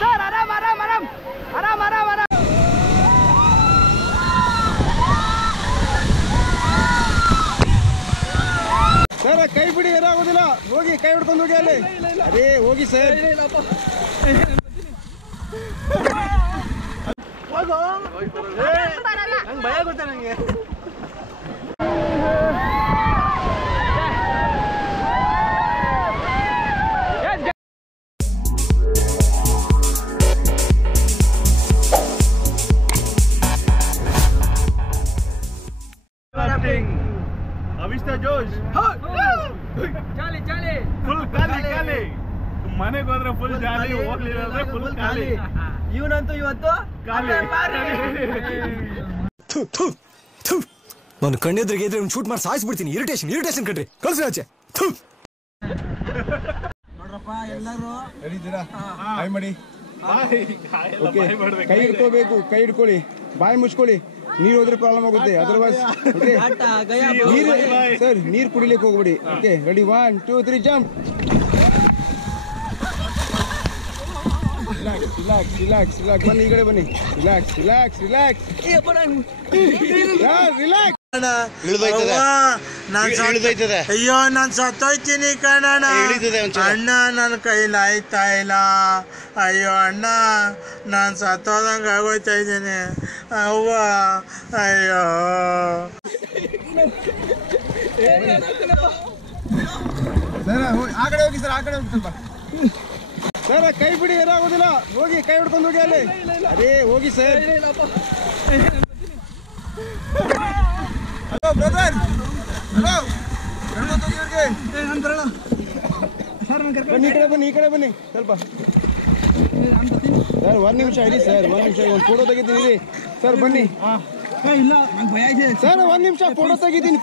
Sir ಆರಾಮ್ ಆರಾಮ್ ಆರಾಮ್ ಆರಾಮ್ ಆರಾಮ್ ಆರಾಮ್. ಸರ್ ಕೈ ಬಿಡಿ, ಏನಾಗೋದಿಲ್ಲ. ಹೋಗಿ ಕೈ ಹಿಡ್ಕೊಂಡು ಹೋಗಿ ಅಲ್ಲಿ. ಅದೇ ಹೋಗಿ ಸರ್. ನಂಗೆ ಭಯ ಗೊತ್ತಾ ನಂಗೆ. ಅವಿಸ್ತಾ ಜೋಶ್ ಚಾಲಿ ಚಾಲಿ ಫುಲ್ ಖಾಲಿ ಖಾಲಿ. ಮನೆಗೆ ಹೋದ್ರೆ ಫುಲ್ ಜಾಲಿ, ಹೋಗ್ಲಿಲ್ಲ ಅಂದ್ರೆ ಫುಲ್ ಖಾಲಿ. ಇವನಂತೂ ಇವತ್ತು ಖಾಲಿ. ನಾನು ಕಣ್ಣೆದ್ರಿಗೆ ಇದ್ರೆ ಶೂಟ್ ಮಾಡಿ ಸಾಯಿಸ್ಬಿಡ್ತೀನಿ. ಇರಿಟೇಷನ್ ಕಣ್ರಿ. ಕಳ್ಸಿ ಆಚೆ. ನೋಡ್ರಪ್ಪ ಎಲ್ಲರೂ ಹೇಳಿದ್ದೀರಾ? ಬಾಯ್ ಮಾಡಿ. ಕೈ ಹಿಡ್ಕೋಬೇಕು, ಕೈ ಹಿಡ್ಕೊಳ್ಳಿ, ಬಾಯಿ ಮುಚ್ಕೊಳ್ಳಿ. ನೀರು ಹೋದ್ರೆ ಪ್ರಾಬ್ಲಮ್ ಆಗುತ್ತೆ. ಅದರ್ವೈಸ್ ಸರ್ ನೀರು ಕುಡಿಲಿಕ್ಕೆ ಹೋಗ್ಬಿಡಿ. Okay ready 1 2 3 jump. ರಿಲ್ಯಾಕ್ಸ್ ಬನ್ನಿ, ಈ ಕಡೆ ಬನ್ನಿ. ರಿಲ್ಯಾಕ್ಸ್ ಅಯ್ಯೋ ನಾನ್ ಸತ್ತೋಯ್ತೀನಿ ಕಣಣ್ಣ. ಅಣ್ಣ ನನ್ನ ಕೈಲಾಯ್ತಾ ಇಲ್ಲ. ಅಯ್ಯೋ ಅಣ್ಣ ನಾನ್ ಸತ್ತೋದಂಗ ಆಗೋಯ್ತಾ ಇದ್ದೀನಿ. ಅವ್ವ ಅಯ್ಯೋ. ಆ ಕಡೆ ಹೋಗಿ ಸರ್, ಆ ಕಡೆ ಹೋಗಿ ಸ್ವಲ್ಪ. ಸರ್ ಕೈ ಬಿಡಿ, ಏನಾಗೋದಿಲ್ಲ. ಹೋಗಿ ಕೈ ಹಿಡ್ಕೊಂಡು ಹೋಗಿ ಅಲ್ಲಿ. ಅದೇ ಹೋಗಿ ಸರ್. Hello brother, hello. ಬನ್ನಿ, ಈ ಕಡೆ ಬನ್ನಿ ಸ್ವಲ್ಪ. ಸರ್ 1 ನಿಮಿಷ ಇರಿ ಸರ್, 1 ನಿಮಿಷ. ಒಂದು ಫೋಟೋ ತೆಗಿತೀನಿ ಸರ್. ಬನ್ನಿ. ಇಲ್ಲ ನಂಗೆ ಭಯ ಇದೆ ಸರ್. 1 ನಿಮಿಷ ಫೋಟೋ ತೆಗಿತೀನಿ.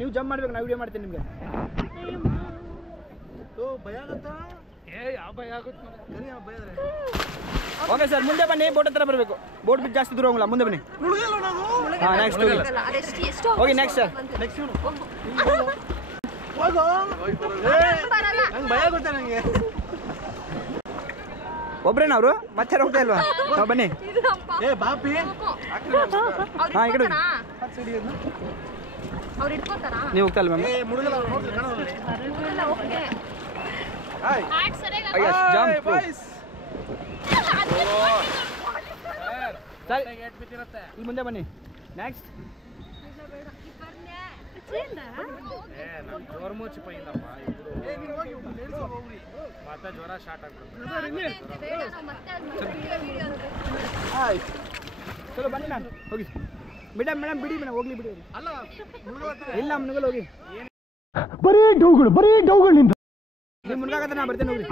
ನೀವು ಜಂಪ್ ಮಾಡ್ಬೇಕು, ನಾ ವಿಡಿಯೋ ಮಾಡ್ತೀನಿ ನಿಮ್ಗೆ. ಓಕೆ ಸರ್, ಮುಂದೆ ಬನ್ನಿ. ಬೋಟ್ ಹತ್ರ ಬರಬೇಕು. ಬೋಟ್ ಬಿಟ್ಟು ಜಾಸ್ತಿ ದೂರ ಹೋಗಲ್ಲ. ಮುಂದೆ ಬನ್ನಿ. ನೆಕ್ಸ್ಟ್ ಹೋಗಿ. ನೆಕ್ಸ್ಟ್ ಸರ್, ನಂಗೆ ಭಯ ಗೊತ್ತಾ ನಂಗೆ. ಒಬ್ರೇನ ಅವರು ಮತ್ತೆ ಹೋಗ್ತಾ ಇಲ್ವಾ? ಬನ್ನಿ. ಬಾಪಿ ಹಾಂ, ಈ ಕಡೆ ನೀವು ಹೋಗ್ತಾ ಇಲ್ಲ ಮ್ಯಾಮ್. ಇಲ್ಲಿ ಮುಂದೆ ಬನ್ನಿ. ನೆಕ್ಸ್ಟ್ ಜೋರ್ ಮುಚ್ಚಿ ಪೈಂದಪ್ಪ. ಮತ್ತೆ ಜ್ವರ ಸ್ಟಾರ್ಟ್ ಆಗ್ಬಿಡುತ್ತೆ. ಚಲೋ ಬನ್ನಿ ಮ್ಯಾಮ್, ಹೋಗಿ. ಮೇಡಮ್ ಬಿಡಿ ಮೇಡಮ್, ಹೋಗ್ಲಿ ಬಿಡಿ. ಇಲ್ಲ ಮುನ್ಗಲ್ ಹೋಗಿ. ಬರೀ ಡೌಗಳು ನಿಂದ. ನೀವು ಮುನ್ಗಾಗತ್ತೆ, ನಾ ಬರ್ತೇನೆ ಹೋಗಿ.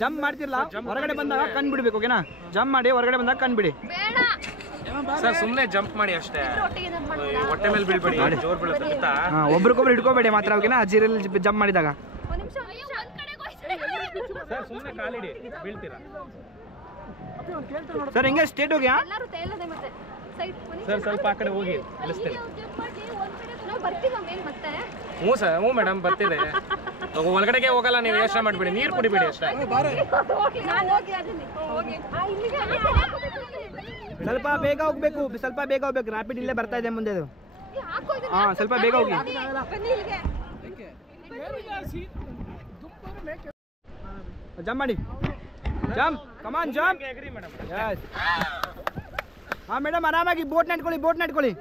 ಜಂಪ್ ಮಾಡ್ತಿರ್ಲ, ಹೊರಗಡೆ ಬಂದಾಗ ಕಣ್ ಬಿಡ್ಬೇಕು. ಓಕೆನಾ? ಜಂಪ್ ಮಾಡಿ ಹೊರಗಡೆ ಬಂದಾಗ ಕಣ್ ಬಿಡಿ ಸರ್. ಸುಮ್ಮನೆ ಜಂಪ್ ಮಾಡಿ ಅಷ್ಟೇ, ಹೊಟ್ಟೆ ಮೇಲೆ ಬೀಳ್ಬೇಡಿ, ಜೋರ್ ಬೀಳುತ್ತೆ ಗೊತ್ತಾ? ಒಬ್ರಿಗೊಬ್ರು ಹಿಡ್ಕೋಬೇಡಿ ಮಾತ್ರ. ಓಕೆನಾ? ಅಜಿರಲ್ಲಿ ಜಂಪ್ ಮಾಡಿದಾಗ ಸರ್ ಸುಮ್ಮನೆ ಕಾಲಿಡಿ, ಬೀಳ್ತೀರಾ ಸರ್. ಹಿಂಗೆ ಸ್ಟೇಟ್ ಹೋಗಿ. ಸರ್ ಸ್ವಲ್ಪ ಆ ಕಡೆ ಹೋಗಿ, ಇಳಿಸ್ತೇನೆ. ಹ್ಞೂ ಸರ್, ಹ್ಞೂ ಮೇಡಮ್ ಬರ್ತಿದೆ. ಒಳಗಡೆಗೆ ಹೋಗಲ್ಲ, ನೀವು ಯೋಚನೆ ಮಾಡಿಬಿಡಿ. ನೀರು ಕುಡಿಬೇಡಿ ಅಷ್ಟೇ. ಸ್ವಲ್ಪ ಬೇಗ ಹೋಗ್ಬೇಕು, ರ್ಯಾಪಿಡ್ ಇಲ್ಲೇ ಬರ್ತಾ ಇದೆ ಮುಂದೆ. ಹಾಂ, ಸ್ವಲ್ಪ ಬೇಗ ಹೋಗಿ. ಜಂಪ್ ಮಾಡಿ. ಜಂಪ್, ಕಮಾನ್ ಜಂಪ್. ಹಾಂ ಮೇಡಮ್, ಆರಾಮಾಗಿ ಬೋಟ್ ನೆಟ್ಕೊಳ್ಳಿ.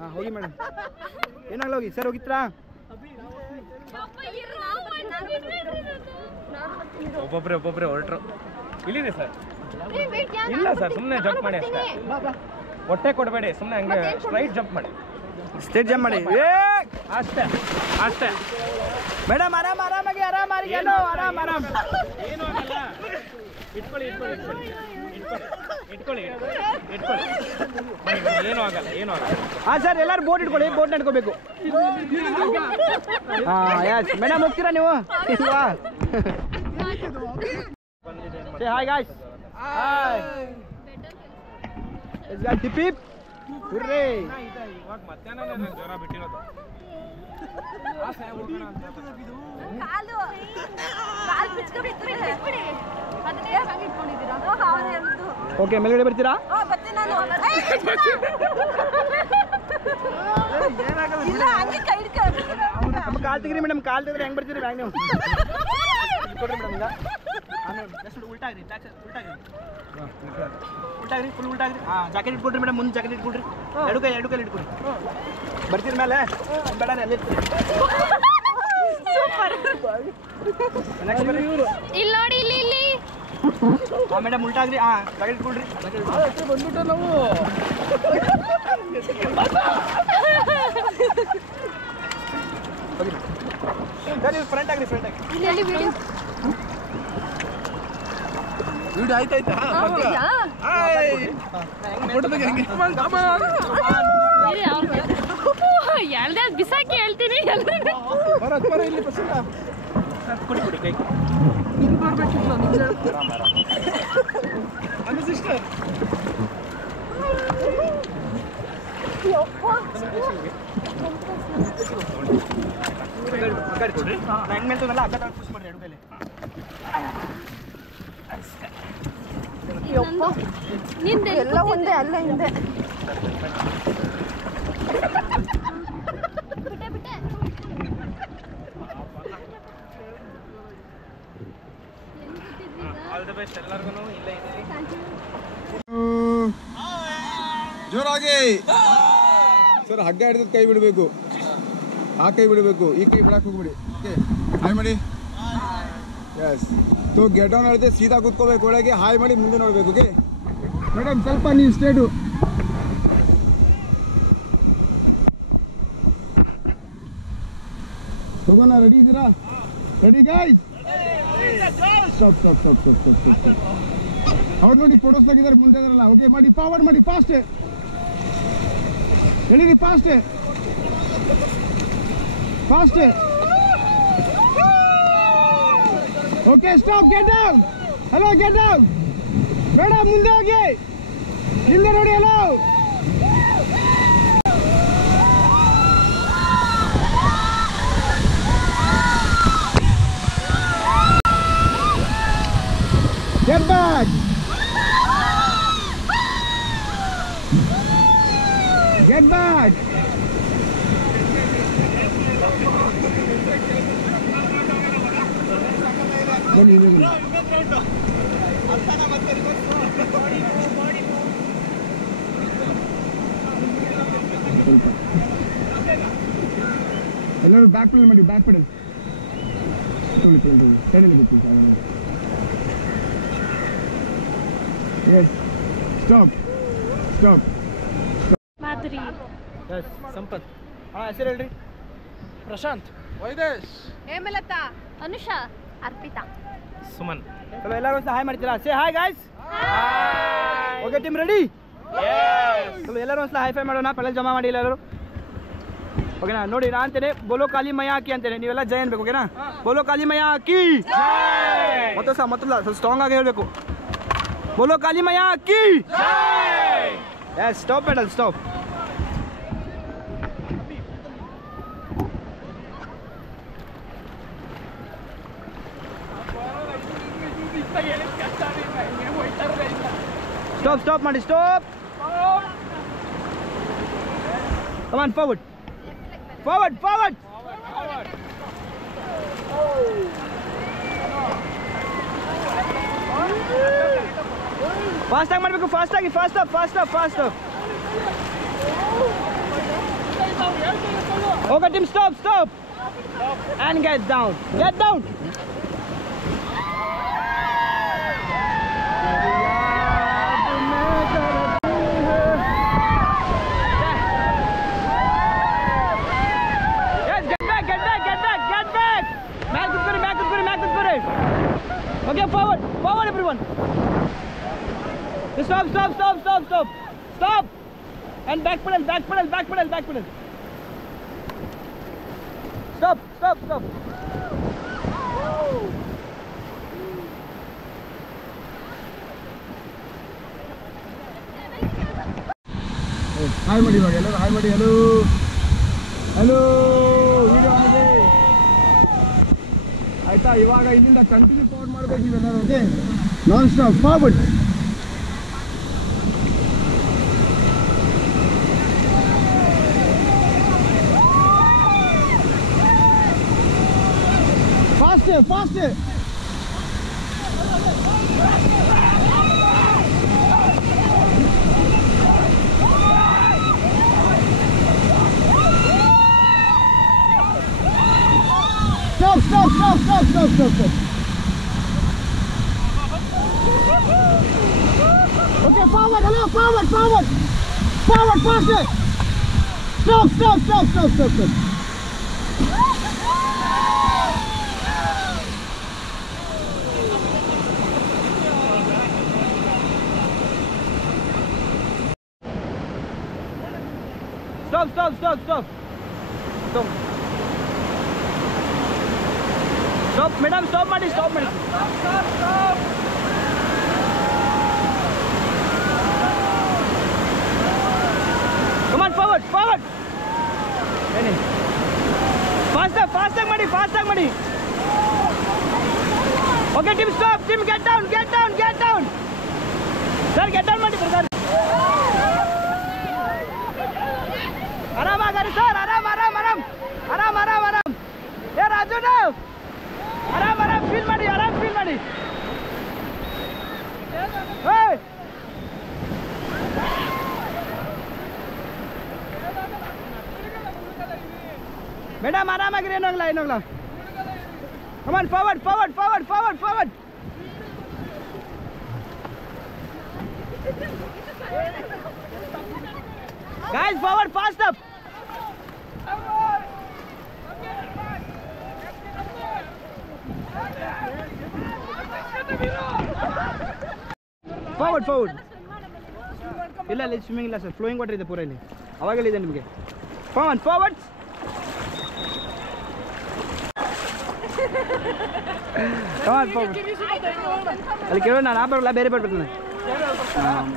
ಹಾಂ ಹೋಗಿ ಮೇಡಮ್. ಏನಾಗಲ್ಲ, ಹೋಗಿ ಸರ್. ಹೋಗಿತ್ರಾ? ಒಬ್ಬೊಬ್ರೆ ಹೊರಟ್ರು. ಇಲ್ಲಿದೆ ಸರ್. ಇಲ್ಲ ಸರ್, ಸುಮ್ಮನೆ ಜಂಪ್ ಮಾಡಿ ಅಷ್ಟೇ. ಹೊಟ್ಟೆ ಕೊಡಬೇಡಿ, ಸುಮ್ಮನೆ ಹಂಗೆ ಸ್ಟ್ರೈಟ್ ಜಂಪ್ ಮಾಡಿ. ಅಷ್ಟೇ ಮೇಡಮ್. ಆರಾಮಾಗಿ ಆರಾಮ್. ಏನು ಆಗಲ್ಲ. ಇಟ್ಕೊಳ್ಳಿ. ಏನು ಆಗಲ್ಲ. ಹಾಂ ಸರ್, ಎಲ್ಲರೂ ಬೋಟ್ ಇಟ್ಕೊಳ್ಳಿ. ಬೋಟ್ ನೆಟ್ಕೋಬೇಕು. ಹಾಂ ಯಸ್ ಮೇಡಮ್. ಹೋಗ್ತೀರಾ ನೀವು? ಇಲ್ವಾ? Hi guys. Hi. Let's go. Hip hip. ಕುರ್ರಿ ಇವಾಗ ಮಧ್ಯಾಹ್ನ ನನಗೆ ಜ್ವರ ಬಿಟ್ಟಿರೋದು. ಓಕೆ ಮೇಲ್ಗಡೆ ಬರ್ತೀರಾ? ನಮ್ಮ ಕಾಲ್ ತೆಗ್ರಿ ಮೇಡಮ್, ಕಾಲ್ ತೆಗ್ರಿ ಹೆಂಗ್ ಬರ್ತೀರಿ ಬ್ಯಾಂಗ್ ನೀವು ಕೊಡ್ರಿ ಮೇಡಮ್. ಈಗ ಆಮೇಲೆ ಜಸ್ಟ್ ಉಲ್ಟಾಗ್ರಿ, ಉಲ್ಟಾಗ್ರಿ, ಫುಲ್ ಉಲ್ಟಾಗ್ರಿ. ಹಾಂ, ಜಾಕೆಟ್ ಇಟ್ಕೊಡ್ರಿ ಮೇಡಮ್, ಮುಂದೆ ಜಾಕೆಟ್ ಇಟ್ಕೊಡ್ರಿ. ಎರಡು ಕೈ ಇಟ್ಕೊಡ್ರಿ. ಬರ್ತೀರಿ ಮೇಲೆ ಬೇಡ ಅಲ್ಲಿ ಇಲ್ಲಿ ನೋಡಿ, ಇಲ್ಲಿ ಹಾಂ ಮೇಡಮ್ ಉಲ್ಟಾಗ್ರಿ. ಹಾಂ, ಜಾಕೆಟ್ ಇಟ್ಕೊಡ್ರಿ. ಬಂದ್ಬಿಟ್ಟು ನಾವು ಸರಿ ಫ್ರಂಟ್ ಆಗ್ರಿ, ಫ್ರಂಟ್ ಆಗಿ ಇಲ್ಲಿ ವಿಡಿಯೋ ಆಯ್ತಾಯ್ತಾ? ಎಲ್ದೇ ಬಿಸಾಕಿ ಹೇಳ್ತೀನಿ. ಕುಡಿ ಕೈ ಕೊಡ್ರಿ. ಹೆಂಗ್ ಮೇಲ್ತಲ್ಲ ಅರ್ಧ ಪುಷ್ ಮಾಡ್ರಿ ಎರಡು ಕೈಲಿ. ನಿಂದೆಲ್ಲ ಒಂದೇ ಅಲ್ಲ ಹಿಂದೆ. ಆಲ್ ದ ಬೆಸ್ಟ್ ಎಲ್ಲರಿಗೂ. ಇಲ್ಲೇ ಇದ್ದೀವಿ. ಜೋರಾಗಿ ಸರ್. ಹಗ್ಗ ಹಿಡಿದ ಕೈ ಬಿಡಬೇಕು, ಆ ಕೈ ಬಿಡಬೇಕು, ಈ ಕೈ ಬಿಡಕ್ಕೆ ಹೋಗ್ಬಿಡಿ. ಓಕೆ, ಹಾಯ್ ಮಾಡಿ. ಎಸ್, ತೋ ಗೆಟ್ ಡೌನ್ ಹೇಳಿದ್ರೆ ಸೀದಾ ಕೂತ್ಕೋಬೇಕು, ಒಳಗೆ ಹಾಯ್ ಮಾಡಿ ಮುಂದೆ ನೋಡ್ಬೇಕು. ಓಕೆ ಮೇಡಮ್, ಸ್ವಲ್ಪ ನೀವು ಸ್ಟೇಟು ಹೋಗೋಣ. ರೆಡಿ ಇದ್ದೀರಾ? Ready guys? ಸ್ಟಾಪ್. ಅವ್ರು ನೋಡಿ ಫೋಟೋಸ್ ತೆಗಿದಾರೆ, ಮುಂದೆ ಇದಾರಲ್ಲ. ಓಕೆ ಮಾಡಿ, ಫಾರ್ವರ್ಡ್ ಮಾಡಿ, ಫಾಸ್ಟ್ ಹೇಳಿರಿ, fast. Okay, stop, get down. Hello, get down. ಬೇಡ, ಮುಂದೆ ಹೋಗಿ, ಹಿಂದೆ ನೋಡಿ. Hello, get back. Get back. ಬನ್ನಿ. ಎಲ್ಲರೂ ಬ್ಯಾಕ್ ಪೆಡಲ್ ಮಾಡಿ, ಬ್ಯಾಕ್ ಪೆಡಲ್ ತೊಳಿ ಸೈಡಲ್ಲಿ ಗೊತ್ತಿಲ್ಲ. Yes, stop. Madhuri, yes, Sampath. ಹಾಂ, ಹೆಸರು ಹೇಳ್ರಿ. ಪ್ರಶಾಂತ್, ವೈದೇಶ್, ಹೇಮಲತಾ, ಅನುಷಾ, ಅರ್ಪಿತಾ, ಸುಮನ್. ಚಲೋ ಎಲ್ಲರೂ ಒಂದು ಹಾಯ್ ಮಾಡ್ತೀರಾ? Say hi guys. Okay team ready? ಚಲೋ ಎಲ್ಲರೂ ಒಂದು ಹೈ ಫೈ ಮಾಡೋಣ. ಪೆಡಲ್ ಜಮಾ ಮಾಡಿ ಎಲ್ಲರೂ. ಓಕೆನಾ? ನೋಡಿ, ನಾ ಅಂತೇನೆ ಬೋಲೋ ಕಾಲಿ ಮೈಯಾ ಹಾಕಿ ಅಂತೇನೆ, ನೀವೆಲ್ಲ ಜೈ ಅನ್ಬೇಕು. ಓಕೆನಾ? ಬೋಲೋ ಕಾಲಿ ಮೈಯಾ ಹಾಕಿ. ಮತ್ತಲ್ಲ ಸ್ವಲ್ಪ ಸ್ಟ್ರಾಂಗ್ ಆಗಿ ಹೇಳ್ಬೇಕು. ಬೋಲೋ ಕಾಲಿ ಮೈಯಾ ಹಾಕಿ. Yes, stop pedal, stop. Stop ಮಾಡಿ, stop. Come on, forward. Fast ಆಗಿ ಮಾಡಬೇಕು, fast. Okay team, stop and get down. Okay, forward everyone. Stop. And back pedal. Stop. Hi ಮಾಡಿ ಇವಾಗ ಎಲ್ಲರೂ ಹಾಯ್ ಮಾಡಿ. ಹಲೋ ಹಲೋ ವಿಡಿಯೋ ಮಾಡಿ ಆಯ್ತಾ. ಇವಾಗ ಇಲ್ಲಿಂದ ಕಂಟಿನ್ಯೂ ಫಾರ್ವರ್ಡ್ ಮಾಡಬೇಕು ನೀವೆಲ್ಲರೂ. Okay non stop forward. faster faster. Stop, stop, stop, stop, stop, stop, stop. Okay, forward, hello, forward, forward. Forward, faster. Stop, stop, stop, stop, stop, stop. Stop, stop, stop, stop. Stop. Stop, madam, stop ಮಾಡಿ, stop ಮಾಡಿ. Stop, stop, stop. Come on, forward, forward. Ready. Faster, faster ಮಾಡಿ, faster ಮಾಡಿ. Okay, team, stop, team, get down, get down, get down. Sir, get down ಮಾಡಿ, brother. ಆರಾಮ ಆಗರಿ sir, ಆರಾಮ ಆರಾಮ ಆರಾಮ ಆರಾಮ ಆರಾಮ ಆರಾಮ. ಏ ರಾಜು ನಾವು ಆರಾಮ ಆರಾಮ ಫೀಲ್ ಮಾಡಿ, ಆರಾಮ ಫೀಲ್ ಮಾಡಿ. ಮೇಡಮ್ ಆರಾಮಾಗಿರಿ, ಏನೋಗ್ಲ ಏನೋಗ್ಲ. Come on forward forward forward forward forward. Guys, forward, fast up. Forward, forward. ಇಲ್ಲ ಇಲ್ಲಿ ಸ್ವಿಮ್ಮಿಂಗ್ ಇಲ್ಲ ಸರ್, ಫ್ಲೋಯಿಂಗ್ ವಾಟರ್ ಇದೆ ಪೂರ ಇಲ್ಲಿ. ಅವಾಗೆಲ್ಲ ಇದೆ ನಿಮಗೆ. Forward forward. ಅಲ್ಲಿ ಕೇಳೋ, ನಾನು ಆ ಬರಲ್ಲ, ಬೇರೆ ಬರ್ಬೇಕು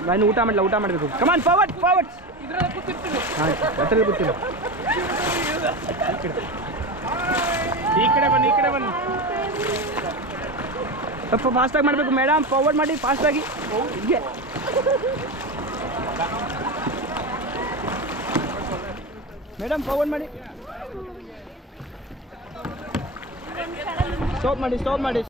ನಾನು ಊಟ ಮಾಡಲ್ಲ, ಊಟ ಮಾಡಬೇಕು. ಕಮಾನ್ ಫಾರ್ವರ್ಡ್ ಫಾರ್ವರ್ಡ್. ಹಾಂ ಹತ್ತಿರ ಗೊತ್ತಿಲ್ಲ. ಈ ಕಡೆ ಬನ್ನಿ, ಈ ಕಡೆ ಬನ್ನಿ. ಸ್ವಲ್ಪ ಫಾಸ್ಟಾಗಿ ಮಾಡಬೇಕು ಮೇಡಮ್, ಫಾರ್ವರ್ಡ್ ಮಾಡಿ ಫಾಸ್ಟಾಗಿ. ಹೀಗೆ ಮೇಡಮ್ ಫಾರ್ವರ್ಡ್ ಮಾಡಿ. ಸ್ಟಾಪ್ ಮಾಡಿ, ಸ್ಟಾಪ್ ಮಾಡಿ.